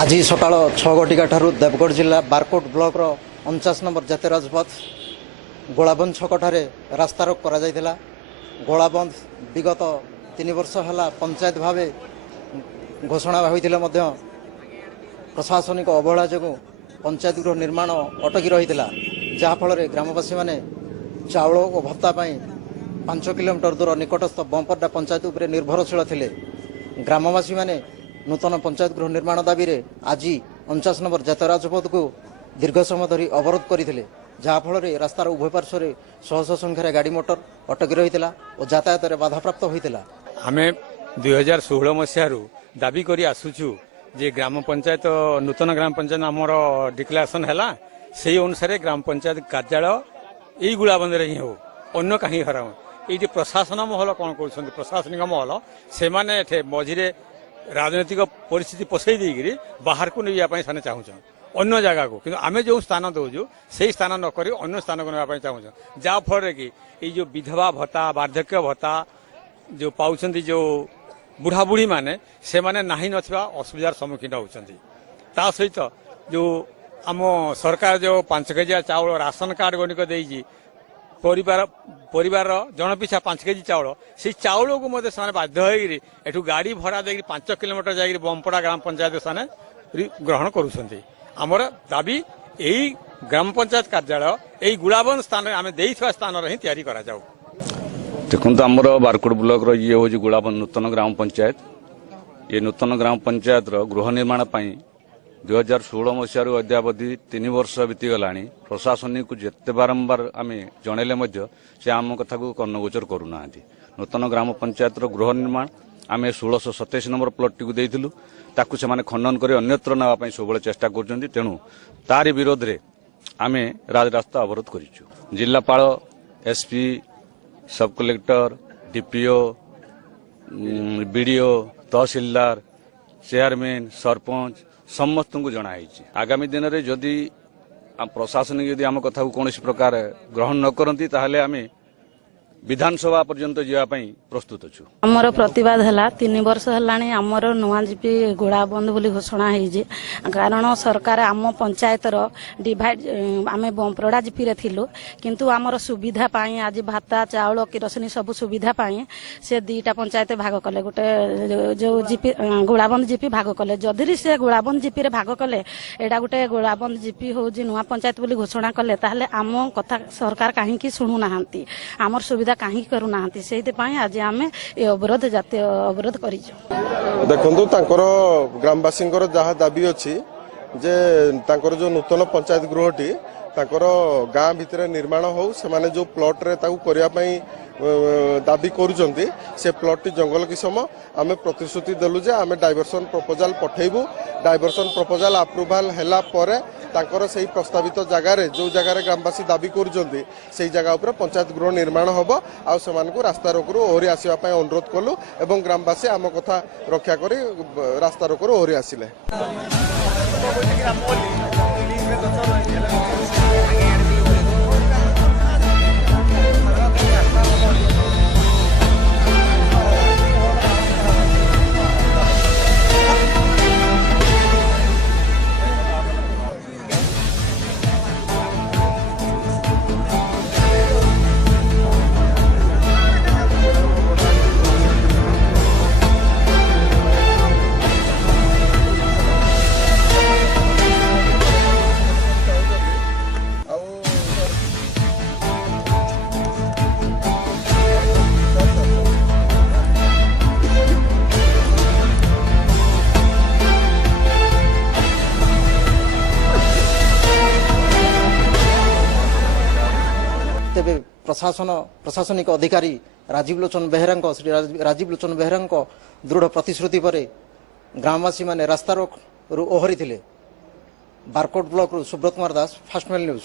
आज सकाल 6 ठारू देवगढ़ जिला बारकोट ब्लॉक 49 नंबर जातीय राजपथ गोलाबंद छकठारे रास्ता रोक करा गोलाबंद विगत 3 वर्ष है पंचायत भाव घोषणा होता प्रशासनिक अवहेला जो पंचायत गृह निर्माण अटकी रही जहाँफल ग्रामवासी मैंने चाउल और भत्ता 5 किलोमीटर दूर निकटस्थ बंपरडा पंचायत उपर निर्भरशील थे। ग्रामवासी मैंने नूतन पंचायत गृह निर्माण दाबी रे आज 49 नंबर जातीय राजपथ को दीर्घ समय धरी अवरोध करते जहाँफल रास्तार उभय पार्श्व शह शह संख्यार गाड़ी मोटर अटकी रही और यातायात बाधाप्राप्त होता। आम 2016 मसीह दाबी कर आसुचु जे ग्राम पंचायत नूतन ग्राम पंचायत आमर डिक्लेरेशन है से अनुसार ग्राम पंचायत कार्यालय यही गुलाबंद ही हो अन्न कहीं हरा ये प्रशासन महल कौन कर प्रशासनिक महल से मझे राजनैतिक परिस्थिति पसई देकर बाहर को नहीं जाए चाहूँ अन्य जगह को कि आम जो स्थान दौचु से स्थान नक अन्य स्थान को नापी चाहूँ जहाँफल कि ये विधवा भत्ता वार्धक्य भत्ता जो पाँच जो बुढ़ा बुढ़ी माने से माने नाही नथिबा असुविधार सम्मुखीन होउछन्ति। ता सहित जो आम सरकार जो 5 केजी चाउल राशन कार्ड गणिक देइछि परिवार जन पिछा 5 केजी चाउल से चाउल को मते साने बाध्य होइरि एठु गाड़ी भड़ा देइरि 5 किलोमीटर जाइरि बंपड़ा ग्राम पंचायत साने ग्रहण करूछन्ति। हमर दाबी एही ग्राम पंचायत कार्यालय एही गुलाबंद स्थान आमे देइथवा स्थान रे तयारी करा जाऊ। देखो आमर बारकोट ब्लॉक ये हूँ गोलाबंद नूतन ग्राम पंचायत ये नूतन ग्राम पंचायत गृह निर्माण 2016 मसीह अद्यावधि 3 वर्ष बीतीगला प्रशासनिक को जिते बारंबार आम जनइले से आम कथा को कर्णगोचर करूना। नूतन ग्राम पंचायत गृह निर्माण आम 1627 नंबर प्लट टी देलु ताकू से खंडन कर अन्यत्र नापी सब चेष्टा कर तेणु तारी विरोध में आम राजरास्ता अवरोध करूँ। जिलापाल एसपी सब कलेक्टर डीपीओ बीडीओ तहसीलदार चेयरमैन सरपंच समस्त को जनाई आगामी दिन में जदि प्रशासन यदि आम कथा को कौन प्रकार ग्रहण न करती ताहले आमे विधानसभा पर्यंत जावाई प्रस्तुत अच्छु। आमर प्रतिवाद है 3 वर्ष है आमर नुआ जीपी गोलाबंद बोली घोषणा है कारण सरकार आम पंचायत डिवाइड आम बंपरडा जीपी रे थिलु किंतु आमर सुविधा पाई आज भाता चाउल किरोसिनी सब सुविधा पाई से 2टा पंचायत भाग कले गोटे जो जीपी गोलाबंद जीपी भाग कले जदि से गोलाबंद जीपी रे भाग कले एडा गोटे गोलाबंद जीपी हो नुआ पंचायत बोली घोषणा कले ताहले आम कथा सरकार कहीं शुणु नाहांती आमर सुविधा कहीं करूना से आज आम अवरोध जातीय अवरोध कर देखु ग्रामवासी जहाँ दाबी अच्छी जे जो नूतन पंचायत गृहटी गाँ भितर निर्माण हो से जो प्लॉट रे करने दाबी करुँच से प्लॉट टी जंगल किसम आम प्रतिश्रुति देलु जे आम डाइवर्सन प्रपोजाल पठेबू डाइवर्सन प्रपोजाल अप्रूवाल हैला परे तांकर सही प्रस्तावित जगार जो जगार ग्रामवासी दाबी करुँच से जगह उपर पंचायत गृह निर्माण हम आ रास्ता रोकरू ओहरी आसवाई अनुरोध कलु एवं ग्रामवासी आम कथा रक्षा कर रास्ता रोकरू ओहरी आसिले। तेबे प्रशासनिक अधिकारी राजीव लोचन बेहरा दृढ़ प्रतिश्रुति पर ग्रामवासी माने रास्ता रोक ओहरी थे। Barkot block Subrat Kumar Das fast mail news.